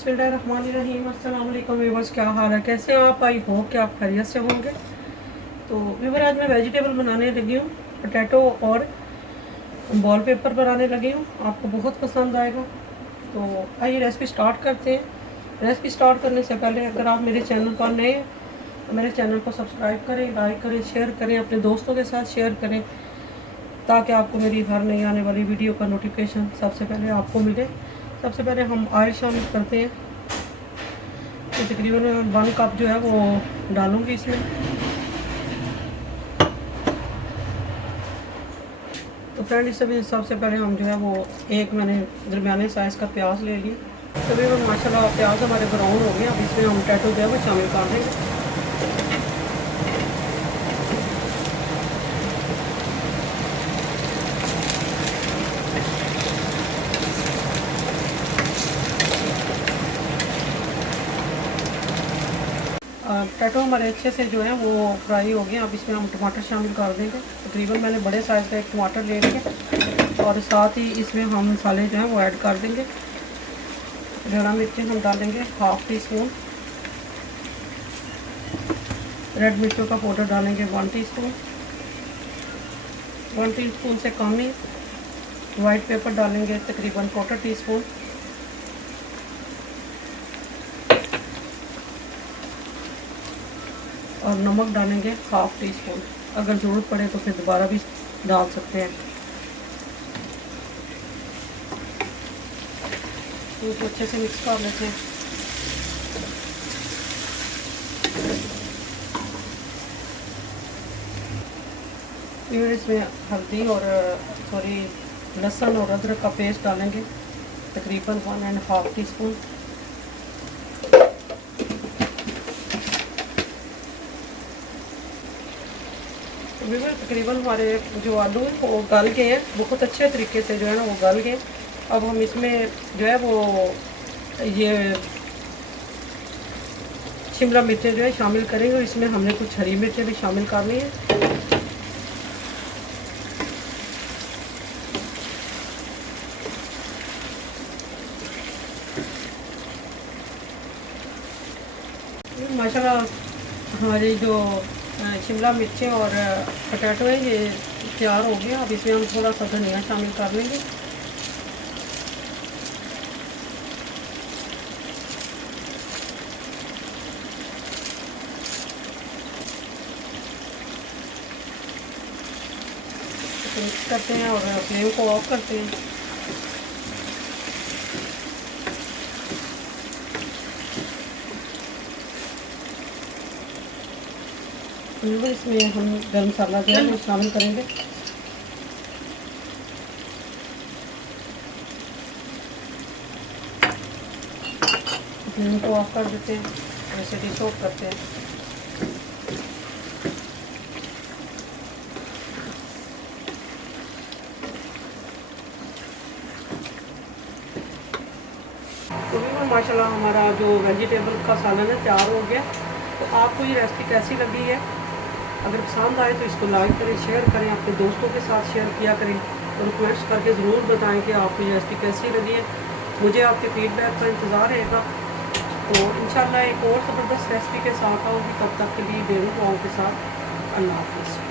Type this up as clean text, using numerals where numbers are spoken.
बिस्मिल्लाहिर्रहमानिर्रहीम। अस्सलाम वालेकुम व्यूअर्स, क्या हाल है, कैसे हैं आप? आई होप कि आप खैरियत से होंगे। तो व्यूअर, आज मैं वेजिटेबल बनाने लगी हूँ, पोटैटो और बॉल पेपर बनाने लगी हूँ। आपको बहुत पसंद आएगा। तो आइए रेसिपी स्टार्ट करते हैं। रेसिपी स्टार्ट करने से पहले अगर आप मेरे चैनल पर नए हैं तो मेरे चैनल को सब्सक्राइब करें, लाइक करें, शेयर करें, अपने दोस्तों के साथ शेयर करें, ताकि आपको मेरी हर नई आने वाली वीडियो का नोटिफिकेशन सबसे पहले आपको मिले। सबसे पहले हम ऑयल शामिल करते हैं। तो तकरीबन 1 कप जो है वो डालूंगी इसमें। तो फ्रेंड, इससे भी सबसे पहले हम जो है वो एक मैंने दरमियाने साइज़ का प्याज ले लिया। तकरीबन माशाल्लाह प्याज हमारे ब्राउन हो गए। अब इसमें हम पोटैटो जो है वो शामिल कर देंगे। पोटैटो हमारे अच्छे से जो है वो फ्राई हो गए। अब इसमें हम टमाटर शामिल कर देंगे। तकरीबन मैंने बड़े साइज़ का एक टमाटर ले लिया और साथ ही इसमें हम मसाले जो हैं वो ऐड कर देंगे। धनिया मिर्ची हम डालेंगे 1/2 टीस्पून, रेड मिर्चों का पाउडर डालेंगे 1 टीस्पून, 1 टीस्पून से कम ही वाइट पेपर डालेंगे तकरीबन 1/4 टीस्पून, और नमक डालेंगे 1/2 टीस्पून। अगर ज़रूरत पड़े तो फिर दोबारा भी डाल सकते हैं। तो इसको अच्छे से मिक्स कर लेते हैं। फिर इसमें हल्दी और लहसुन और अदरक का पेस्ट डालेंगे तकरीबन 1.5 टीस्पून। तकरीबन हमारे जो आलू हैं वो गल गए हैं, बहुत अच्छे तरीके से जो है ना वो गल गए। अब हम इसमें जो है वो ये शिमला मिर्चें जो है शामिल करेंगे और इसमें हमने कुछ हरी मिर्चें भी शामिल करनी है। माशाल्लाह हमारी जो शिमला मिर्चें और पोटैटो है ये तैयार हो गया। अब इसमें हम थोड़ा सा धनिया शामिल कर लेंगे। मिक्स करते हैं और फ्लेम को ऑफ करते हैं। इसमें हम गरम मसाला जो है वो शामिल करेंगे। फ्लेम को ऑफ कर देते हैं, ऐसे डिश ऑफ करते हैं। तो भी माशाल्लाह हमारा जो वेजिटेबल का सालन है तैयार हो गया। तो आपको ये रेसिपी कैसी लगी है? अगर पसंद आए तो इसको लाइक करें, शेयर करें, अपने दोस्तों के साथ शेयर किया करें और कमेंट्स करके ज़रूर बताएं कि आपको ये रेसिपी कैसी लगी है। मुझे आपके फीडबैक का इंतज़ार रहेगा। तो इंशाल्लाह एक और ज़बरदस्त रेसिपी के साथ आऊँगी। तब तक के लिए दे दूँ दुआओं के साथ। अल्लाह हाफ़िज़।